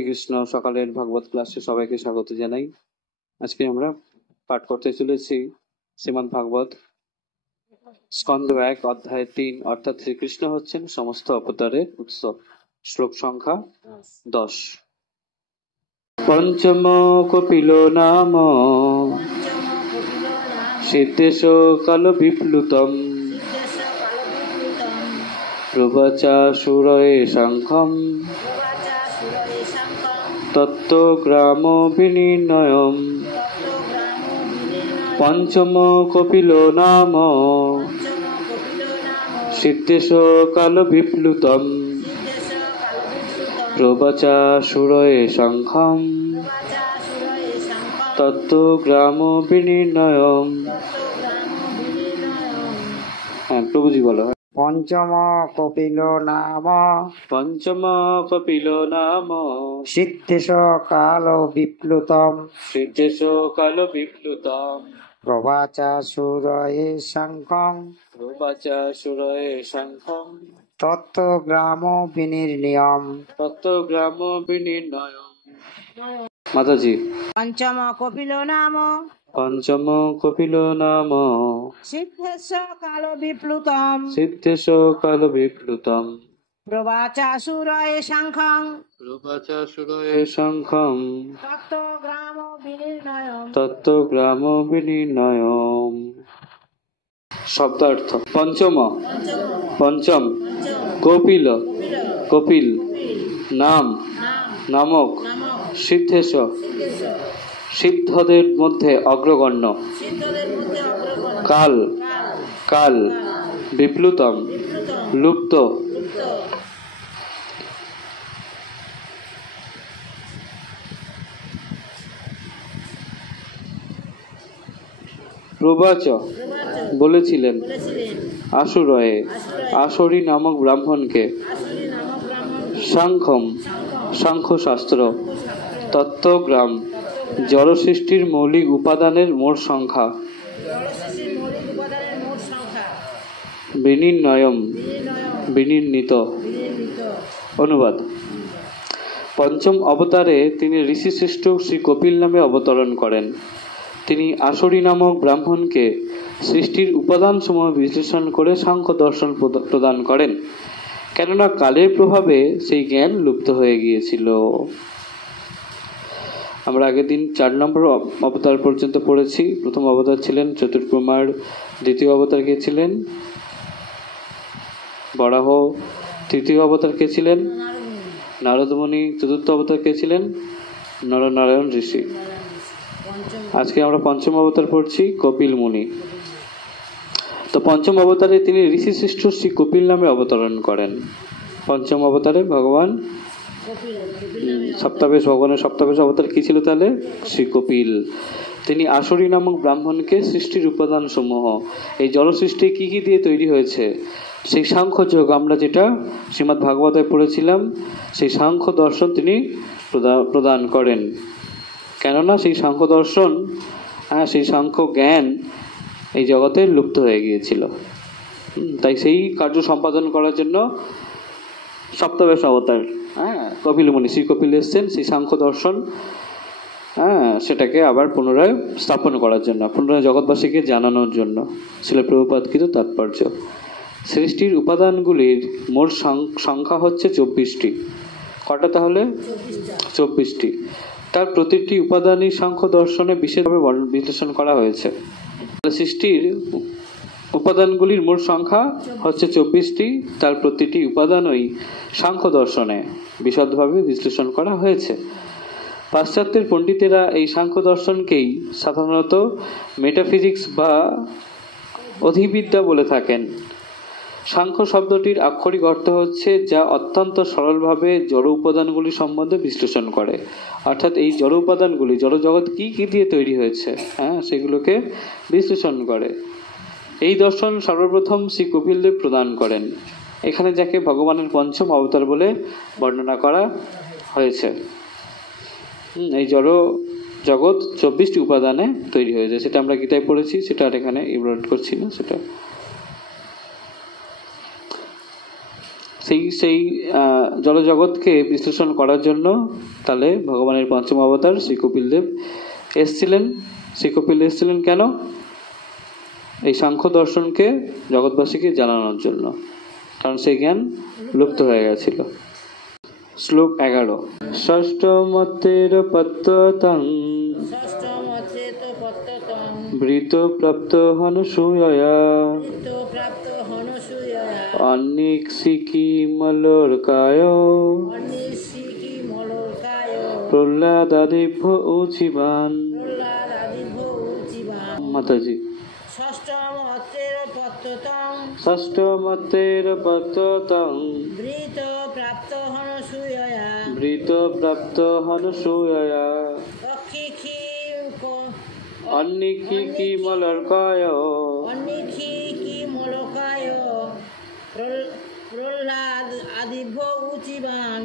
হরে কৃষ্ণ। সকালের ভাগবত ক্লাসে সবাইকে স্বাগত জানাই। আজকে আমরা পাঠ করতে চলেছি শ্রীমদ্ ভাগবত স্কন্দ 1 অধ্যায় 3, অর্থাৎ শ্রীকৃষ্ণ হচ্ছেন সমস্ত অবতারের উৎস। শ্লোক সংখ্যা 10। পঞ্চম কপিল নাম সিদ্ধেশ কাল বিপ্লুতম প্রবচা সুরয়ে শঙ্খম তত্ত্ব গ্রাম বিনির্ণয়ম। পঞ্চম কপিল নাম সিদ্ধেশ কাল বিপ্লুতম প্রবচা সুরয়ে শঙ্খম তত্ত্ব গ্রাম বিনির্ণয়ম। হ্যাঁ, প্রভুজি বলো। পঞ্চম কপিল নাম পঞ্চম কপিল নাম সিদ্ধেশ কাল বিপ্লুতম সিদ্ধেশ কাল বিপ্লুতম প্রবাচা সুরয়ে শঙ্খং প্রবচা সুরয়ে শঙ্খম তত্ত্ব গ্রাম বিনির্ণয়ম। তত্ত্ব গ্রাম বিনির্ণয়ম। মাতাজি। পঞ্চম কপিল নাম পঞ্চম কপিল নাম সিদ্ধেশ কাল বিপ্লুতম সিদ্ধেশ কাল বিপ্লুতম প্রবাচা সুরয়ে শঙ্খং প্রবচা সুরয়ে শঙ্খম তত্ত্ব গ্রাম বিনির্ণয়ম। তত্ত্ব গ্রাম বিনির্ণয়ম। শব্দার্থ। পঞ্চম পঞ্চম কপিল কপিল নাম নামক সিদ্ধেশ সিদ্ধদের মধ্যে অগ্রগণ্য কাল কাল বিপ্লুতম লুপ্ত প্রবাচ বলেছিলেন আসুরয়ে আসরি নামক ব্রাহ্মণকে শঙ্খম শঙ্খশাস্ত্র তত্ত্বগ্রাম জড় সৃষ্টির মৌলিক উপাদানের মোট সংখ্যা বিনির্ণয়ম বিনির্ণিত। অনুবাদ। পঞ্চম অবতারে তিনি ঋষিশ্রেষ্ঠ শ্রী কপিল নামে অবতরণ করেন। তিনি আসরি নামক ব্রাহ্মণকে সৃষ্টির উপাদান সমূহ বিশ্লেষণ করে সাংখ্য দর্শন প্রদান করেন, কেননা কালের প্রভাবে সেই জ্ঞান লুপ্ত হয়ে গিয়েছিল। আমরা আগের দিন 4 নম্বর অবতার পর্যন্ত পড়েছি। প্রথম অবতার ছিলেন চতুর্কুমার, দ্বিতীয় অবতার কে ছিলেন বরাহ, তৃতীয় অবতার কে ছিলেন নারদমুনি, চতুর্থ অবতার কে ছিলেন নরনারায়ণ ঋষি। আজকে আমরা পঞ্চম অবতার পড়ছি কপিল মুনি। তো পঞ্চম অবতারে তিনি ঋষি শ্রেষ্ঠ শ্রী কপিল নামে অবতরণ করেন। পঞ্চম অবতারে ভগবান সপ্তাবেশ, ভগবানের সপ্তাবেশ অবতার কি ছিল তাহলে? শ্রী কপিল। তিনি আসরি নামক ব্রাহ্মণকে সৃষ্টির উপাদান সমূহ, এই জল সৃষ্টি কি কি দিয়ে তৈরি হয়েছে সেই সাংখ্য যোগ, আমরা যেটা শ্রীমদ্ ভাগবতে পড়েছিলাম, সেই সাংখ্য দর্শন তিনি প্রদান করেন। কেননা সেই সাংখ্য দর্শন, সেই সাংখ্য জ্ঞান এই জগতে লুপ্ত হয়ে গিয়েছিল। তাই সেই কার্য সম্পাদন করার জন্য সপ্তবেশ অবতার কপিল মুনি, শ্রী কপিল এসছেন সেই সাংখ্য দর্শন সেটাকে আবার পুনরায় স্থাপন করার জন্য, পুনরায় জগৎবাসীকে জানানোর জন্য। ছিল প্রভুপাদকৃত তাৎপর্য। সৃষ্টির উপাদানগুলির মোট সংখ্যা হচ্ছে 24টি। কটা তাহলে? 24টি। তার প্রতিটি উপাদানই সাংখ্য দর্শনে বিশেষভাবে বিশ্লেষণ করা হয়েছে। সৃষ্টির উপাদানগুলির মোট সংখ্যা হচ্ছে 24টি। তার প্রতিটি উপাদানই সাংখ্য দর্শনে বিশদভাবে বিশ্লেষণ করা হয়েছে। পাশ্চাত্যের পণ্ডিতেরা এই সাংখ্য দর্শনকেই সাধারণত মেটাফিজিক্স বা অধিবিদ্যা বলে থাকেন। সাংখ্য শব্দটির আক্ষরিক অর্থ হচ্ছে যা অত্যন্ত সরলভাবে জড় উপাদানগুলি সম্বন্ধে বিশ্লেষণ করে, অর্থাৎ এই জড় উপাদানগুলি, জড় জগৎ কি কি দিয়ে তৈরি হয়েছে সেগুলোকে বিশ্লেষণ করে। এই দর্শন সর্বপ্রথম শ্রী কপিলদেব প্রদান করেন। এখানে যাকে ভগবানের পঞ্চম অবতার বলে বর্ণনা করা হয়েছে। এই জড় জগৎ 24টি উপাদানে তৈরি হয়েছে, সেটা আমরা গীতায় পড়েছি, সেটা আর এখানে ইমপ্লিমেন্ট করছি না। সেটা সেই জলজগৎকে বিশ্লেষণ করার জন্য তাহলে ভগবানের পঞ্চম অবতার শ্রী কপিল দেব এসছিলেন। শ্রী কপিল এসছিলেন কেন? এই সাংখ্য দর্শনকে জগৎবাসীকে জানানোর জন্য, কারণ সেই জ্ঞান লুপ্ত হয়ে গেছিল। শ্লোক 11। ষষ্ঠ মতের পত্যতং বৃত প্রাপ্ত হনসূয়য়া অন্নিক্ষিমলোরকায় প্রহ্লাদাদিভ্য উচিবান। মাতাজি। ষষ্ঠ মতের পত্যতং বৃত প্রাপ্ত হনসূয়য়া অন্নিক্ষিমলোরকায়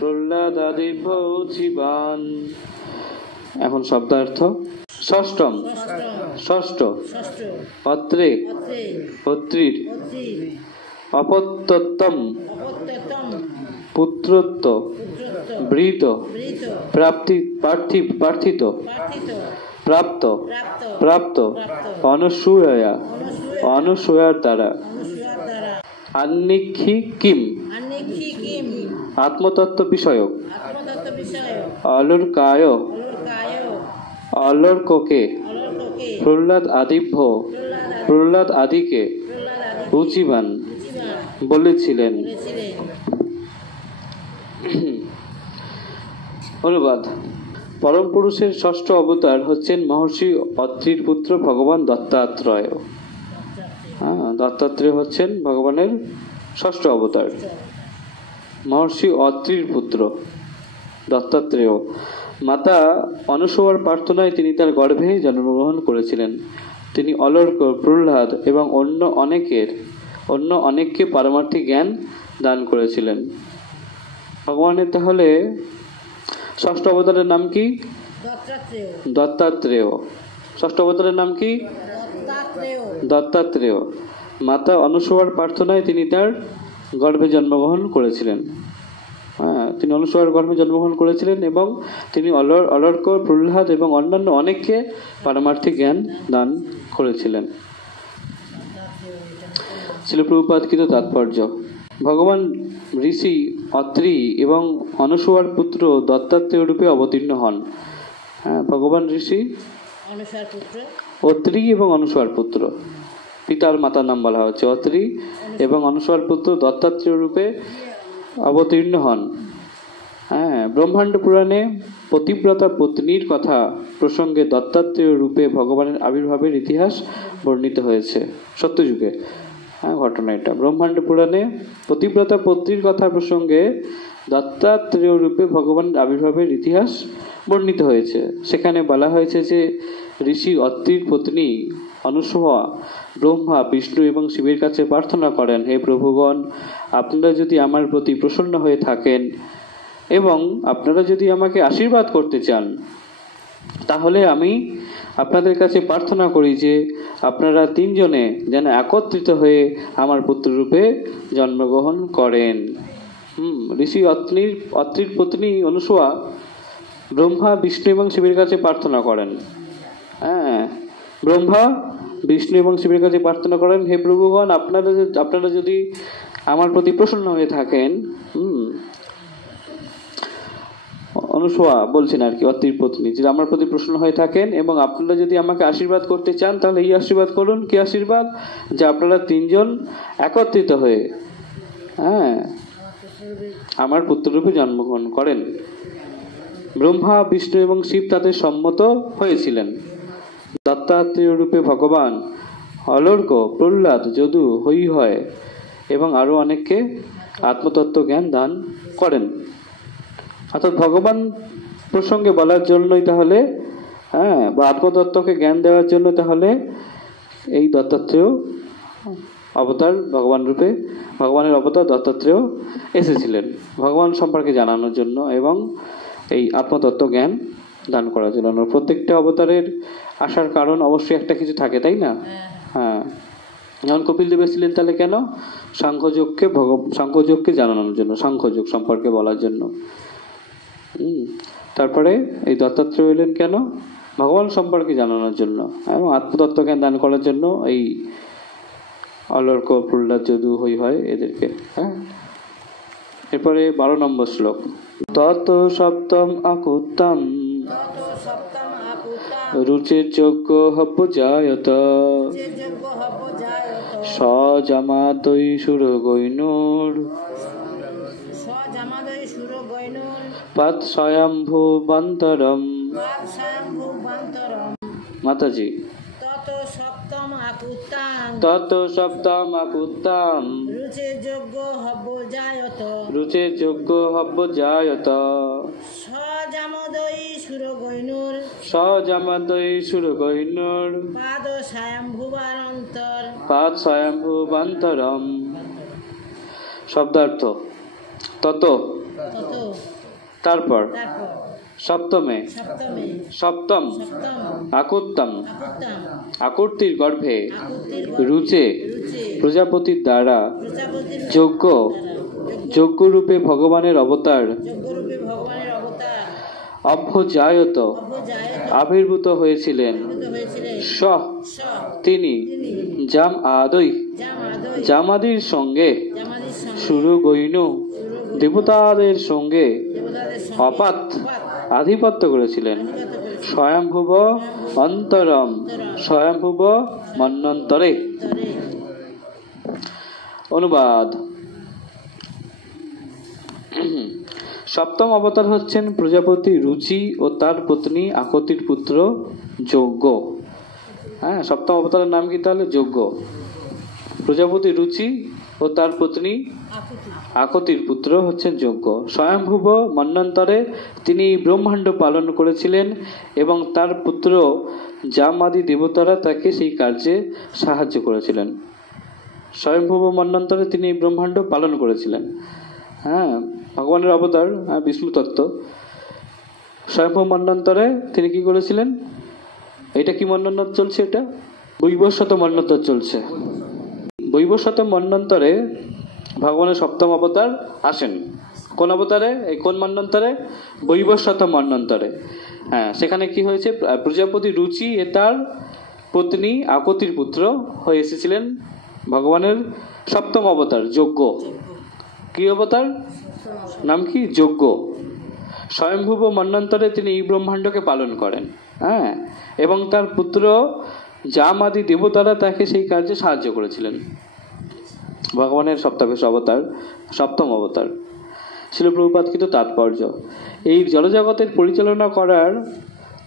প্রহ্লাদাদিভ্য উচিবান। এখন শব্দার্থ। ষষ্ঠম ষষ্ঠ পত্রে পত্রীর অপত্যত্তম পুত্রত্ব বৃত প্রাপ্তি প্রার্থিত প্রাপ্ত প্রাপ্ত অনসূয়া অনসূয়ার দ্বারা আন্নিক্ষিকিম আত্মতত্ত্ব বিষয়ক অলর্কায় অলর্ককে প্রহ্লাদ আদিভ্য প্রহ্লাদ আদিকে উচিবান বলেছিলেন। অনুবাদ। পরম পুরুষের ষষ্ঠ অবতার হচ্ছেন মহর্ষি অত্রির পুত্র ভগবান দত্তাত্রেয়। দত্তাত্রেয় হচ্ছেন ভগবানের ষষ্ঠ অবতার। মহর্ষি অত্রির পুত্র দত্তাত্রেয়। মাতা অনসূয়ার প্রার্থনায় তিনি তার গর্ভে জন্মগ্রহণ করেছিলেন। তিনি অলর্ক, প্রহ্লাদ এবং অন্য অনেককে পারমার্থিক জ্ঞান দান করেছিলেন। ভগবানের তাহলে ষষ্ঠ অবতারের নাম কি? দত্তাত্রেয়। ষষ্ঠ অবতারের নাম কি? দত্তাত্রেয়। মাতা অনসূয়ার প্রার্থনায় তিনি তার গর্ভে জন্মগ্রহণ করেছিলেন। তিনি অনসূয়ার গর্ভে জন্মগ্রহণ করেছিলেন এবং তিনি অলর্ক, প্রহ্লাদ এবং অন্যান্য অনেককে পারমার্থিক জ্ঞান দান করেছিলেন। শিল প্রভুপাদকৃত তাৎপর্য। ভগবান ঋষি অত্রি এবং অনসূয়ার পুত্র দত্তাত্রেয় রূপে অবতীর্ণ হন। ভগবান ঋষি অত্রি এবং অনসূয়ার পুত্র, পিতার মাতার নাম বলা হচ্ছে অত্রি এবং অনসূয়ার পুত্র দত্তাত্রেয় রূপে অবতীর্ণ হন। ব্রহ্মাণ্ড পুরাণে পতিব্রতা পত্নীর কথা প্রসঙ্গে দত্তাত্রেয় রূপে ভগবানের আবির্ভাবের ইতিহাস বর্ণিত হয়েছে সত্যযুগে। ঘটনা এটা। ব্রহ্মাণ্ড পুরাণে পতিব্রতা পত্নীর কথা প্রসঙ্গে দত্তাত্রেয় রূপে ভগবানের আবির্ভাবের ইতিহাস বর্ণিত হয়েছে। সেখানে বলা হয়েছে যে ঋষি অত্রির পত্নী অনসূয়া ব্রহ্মা, বিষ্ণু এবং শিবের কাছে প্রার্থনা করেন, হে প্রভুগণ, আপনারা যদি আমার প্রতি প্রসন্ন হয়ে থাকেন এবং আপনারা যদি আমাকে আশীর্বাদ করতে চান, তাহলে আমি আপনাদের কাছে প্রার্থনা করি যে আপনারা তিনজনে যেন একত্রিত হয়ে আমার পুত্ররূপে জন্মগ্রহণ করেন। ঋষি অত্রির পত্নী অনসূয়া ব্রহ্মা, বিষ্ণু এবং শিবের কাছে প্রার্থনা করেন। ব্রহ্মা, বিষ্ণু এবং শিবের কাছে প্রার্থনা করেন, হে প্রভুগণ, আপনারা যদি আমার প্রতি প্রসন্ন হয়ে থাকেন, অনসূয়া বলছেন আর কি, অত্রির পত্নী, যদি আমার প্রতি প্রসন্ন হয়ে থাকেন এবং আপনারা যদি আমাকে আশীর্বাদ করতে চান, তাহলে এই আশীর্বাদ করুন। কি আশীর্বাদ? যে আপনারা তিনজন একত্রিত হয়ে আমার পুত্ররূপে জন্মগ্রহণ করেন। ব্রহ্মা, বিষ্ণু এবং শিব তাদের সম্মত হয়েছিলেন। দত্তাত্রেয় রূপে ভগবান অলর্ক, প্রহ্লাদ, যদু, হৈহয় এবং আরো অনেককে আত্মতত্ত্ব জ্ঞান দান করেন। অর্থাৎ ভগবান প্রসঙ্গে বলার জন্যই তাহলে বা আত্মতত্ত্বকে জ্ঞান দেওয়ার জন্য তাহলে এই দত্তাত্রেয় অবতার ভগবান রূপে, ভগবানের অবতার দত্তাত্রেয় এসেছিলেন ভগবান সম্পর্কে জানানোর জন্য এবং এই আত্মতত্ত্ব জ্ঞান দান করার জন্য। প্রত্যেকটা অবতারের আসার কারণ অবশ্যই একটা কিছু থাকে, তাই না? যখন কপিল দেব এসেছিলেন তাহলে কেন? সাংখ্যযোগকে জানানোর জন্য, সাংখ্যযোগ সম্পর্কে বলার জন্য। তারপরে এই দত্তাত্রেয় এলেন কেন? ভগবান সম্পর্কে জানানোর জন্য এবং আত্মতত্ত্ব জ্ঞান দান করার জন্য এই অলর্ক, প্রহ্লাদ, যদু, হই হয় এদেরকে। হ্যাঁ, এরপরে 12 নম্বর শ্লোক। তত সপ্তম আকুত্তম রুচের যোগ্য হপজায়ত সজামাদৈ সুরগৈনুর পাত স্বয়ম্ভুবন্তরম। মাতাজি। তত সপ্তম আকুত্তম রুচের যোগ্য হব্বজায়ত সজামাদৈ সুরগৈনুর পাদ স্বয়ম্ভুবন্তরম। শব্দার্থ। তত তারপর, সপ্তমে সপ্তম, আকুত্তম আকুর্তির গর্ভে, রুচে প্রজাপতির দ্বারা, যজ্ঞরূপে ভগবানের অবতার, অভ্যজায়ত আবির্ভূত হয়েছিলেন, স তিনি, জাম আদৈ জামাদির সঙ্গে, সুরগৈনু দেবতাদের সঙ্গে, অপাত আধিপত্য করেছিলেন, স্বয়ম্ভুব অন্তরম স্বয়ম্ভুব মন্বন্তরে। অনুবাদ। সপ্তম অবতার হচ্ছেন প্রজাপতি রুচি ও তার পত্নী আকতির পুত্র যজ্ঞ। হ্যাঁ, সপ্তম অবতারের নাম কি তাহলে? যজ্ঞ। প্রজাপতি রুচি ও তার পত্নী আকতির পুত্র হচ্ছেন যজ্ঞ। স্বয়ম্ভুব মন্বন্তরে তিনি ব্রহ্মাণ্ড পালন করেছিলেন এবং তার পুত্র জামাদি দেবতারা তাকে সেই কার্যে সাহায্য করেছিলেন। স্বয়ম্ভুব মন্বন্তরে তিনি ব্রহ্মাণ্ড পালন করেছিলেন। হ্যাঁ, ভগবানের অবতার, বিষ্ণু তত্ত্ব। স্বয়ম্ভুব মন্বন্তরে তিনি কি করেছিলেন? এটা কি মন্বন্তর চলছে? এটা বৈবস্বত মন্বন্তর চলছে। বৈবস্বত মন্বন্তরে ভগবানের সপ্তম অবতার আসেন। কোন অবতারে? এই কোন মন্বন্তরে? বৈবস্বত মন্বন্তরে। হ্যাঁ, সেখানে কি হয়েছে? প্রজাপতি রুচি এ তার পত্নী আকতির পুত্র হয়ে এসেছিলেন ভগবানের সপ্তম অবতার যজ্ঞ। কি অবতার? নাম কি? যজ্ঞ। স্বয়ম্ভুব মন্বন্তরে তিনি এই ব্রহ্মাণ্ডকে পালন করেন। হ্যাঁ, এবং তার পুত্র জামাদি দেবতারা তাকে সেই কার্যে সাহায্য করেছিলেন। ভগবানের সপ্তাদশ অবতার, সপ্তম অবতার। শিল প্রভুপাদ কিন্তু তাৎপর্য, এই জলজগতের পরিচালনা করার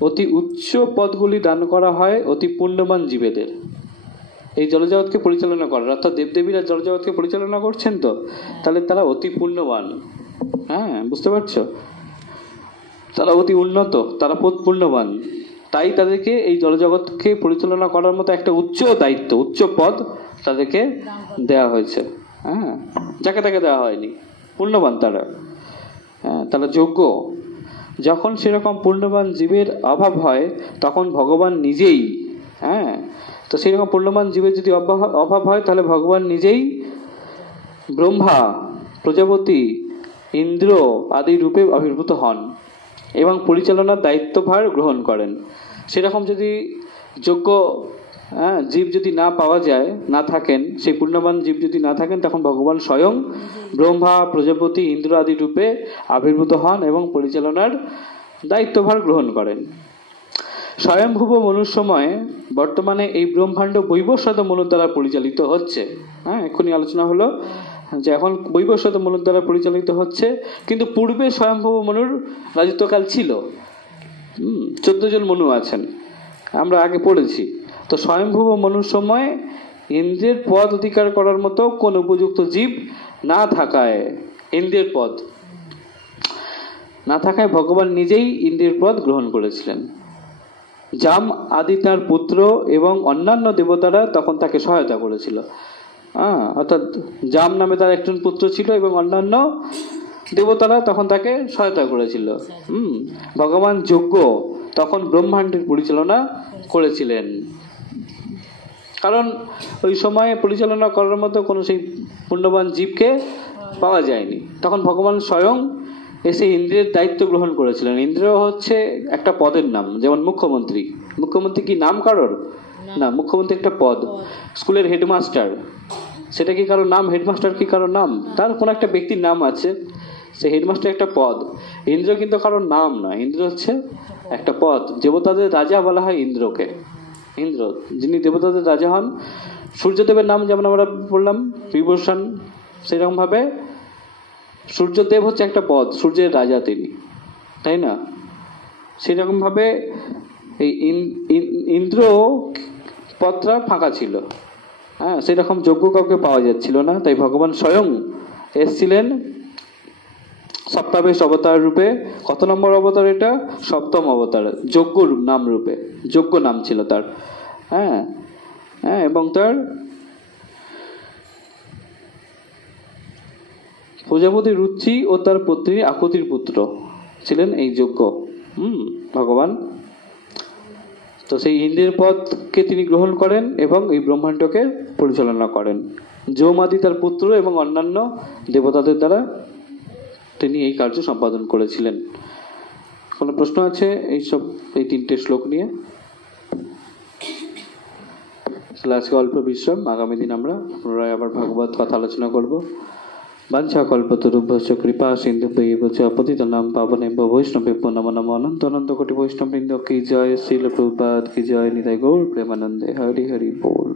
অতি উচ্চ পদগুলি দান করা হয় অতি পুণ্যবান জীবেদের। এই জলজগৎকে পরিচালনা করার, অর্থাৎ দেবদেবীরা জলজগৎকে পরিচালনা করছেন, তো তাহলে তারা অতি পুণ্যবান। হ্যাঁ, বুঝতে পারছো? তারা অতি উন্নত, তারা পুণ্যবান, তাই তাদেরকে এই জলজগৎকে পরিচালনা করার মতো একটা উচ্চ দায়িত্ব, উচ্চ পদ তাদেরকে দেওয়া হয়েছে। হ্যাঁ, যাকে তাকে দেওয়া হয়নি, পুণ্যবান তারা। হ্যাঁ, তারা যোগ্য। যখন সেরকম পুণ্যবান জীবের অভাব হয় তখন ভগবান নিজেই, হ্যাঁ, তো সেরকম পুণ্যবান জীবের যদি অভাব হয় তাহলে ভগবান নিজেই ব্রহ্মা, প্রজাপতি, ইন্দ্র আদি রূপে আবির্ভূত হন এবং পরিচালনার দায়িত্বভার গ্রহণ করেন। সেরকম যদি যোগ্য জীব যদি না পাওয়া যায়, না থাকেন, সেই পুণ্যবান জীব যদি না থাকেন, তখন ভগবান স্বয়ং ব্রহ্মা, প্রজাপতি, ইন্দ্র আদি রূপে আবির্ভূত হন এবং পরিচালনার দায়িত্বভার গ্রহণ করেন। স্বয়ংভুব মনুর সময় বর্তমানে এই ব্রহ্মাণ্ড বৈবস্বত মনুর দ্বারা পরিচালিত হচ্ছে। হ্যাঁ, এক্ষুনি আলোচনা হলো যে এখন বৈবস্বত মনুর দ্বারা পরিচালিত হচ্ছে, কিন্তু পূর্বে স্বয়ংভুব মনুর রাজত্বকাল ছিল। 14 জন মনু আছেন, আমরা আগে পড়েছি। তো স্বয়ংভুব মনুর সময় ইন্দ্রের পদ অধিকার করার মতো কোন উপযুক্ত জীব না থাকায়, ইন্দ্রের পদ না থাকায় ভগবান নিজেই ইন্দ্রের পদ গ্রহণ করেছিলেন। জাম আদি তার পুত্র এবং অন্যান্য দেবতারা তখন তাকে সহায়তা করেছিল। অর্থাৎ জাম নামে তার একজন পুত্র ছিল এবং অন্যান্য দেবতারা তখন তাকে সহায়তা করেছিল। ভগবান যজ্ঞ তখন ব্রহ্মাণ্ডের পরিচালনা করেছিলেন। কারণ ওই সময়ে পরিচালনা করার মতো কোনো সেই পুণ্যবান জীবকে পাওয়া যায়নি। তখন ভগবান স্বয়ং এসে ইন্দ্রের দায়িত্ব গ্রহণ করেছিলেন। ইন্দ্র হচ্ছে একটা পদের নাম, যেমন মুখ্যমন্ত্রী। মুখ্যমন্ত্রী কি নাম কারোর? না, মুখ্যমন্ত্রী একটা পদ। স্কুলের হেডমাস্টার, সেটা কি কারোর নাম? হেডমাস্টার কি কারোর নাম? তার কোনো একটা ব্যক্তির নাম আছে, সে হেডমাস্টার একটা পদ। ইন্দ্র কিন্তু কারোর নাম না, ইন্দ্র হচ্ছে একটা পদ। দেবতাদের রাজা বলা হয় ইন্দ্রকে। ইন্দ্র যিনি দেবতাদের রাজা হন। সূর্যদেবের নাম যেমন আমরা বললাম বিভূষণ, সেরকম ভাবে সূর্যদেব হচ্ছে একটা পদ, সূর্যের রাজা তিনি, তাই না? সেরকম ভাবে এই ইন্দ্র পদটা ফাঁকা ছিল। হ্যাঁ, সেরকম যোগ্য কাউকে পাওয়া যাচ্ছিল না, তাই ভগবান স্বয়ং এসছিলেন সপ্তাবেশ অবতার রূপে। কত নম্বর অবতার এটা? সপ্তম অবতার, যোগ্য নাম রূপে, যোগ্য নাম ছিল তার। হ্যাঁ হ্যাঁ, এবং তার প্রজাপতি রুচি ও তার পত্নী আকুতির পুত্র ছিলেন এই যোগ্য ভগবান। তো সেই ইন্দ্রের পদকে তিনি গ্রহণ করেন এবং এই ব্রহ্মাণ্ডকে পরিচালনা করেন। যৌমাদি তার পুত্র এবং অন্যান্য দেবতাদের দ্বারা তিনি এই কার্য সম্পাদন করেছিলেন। কোনো প্রশ্ন আছে এই তিনটে শ্লোক নিয়ে? তাহলে আজকে অল্প বিশ্রাম, আগামী দিন আমরা পুনরায় আবার ভাগবত কথা আলোচনা করব। বাঞ্ছা কল্পতরুভ্যশ্চ কৃপা সিন্ধুভ্যেব চ পতিতানাং পাবনেভ্যো বৈষ্ণবেভ্যো নমো নমঃ। অনন্ত অনন্ত কোটি বৈষ্ণববৃন্দ কি জয়। শ্রীল প্রভুপাদ কি জয়। নিতাই গৌর প্রেমানন্দে। হরি হরি বল।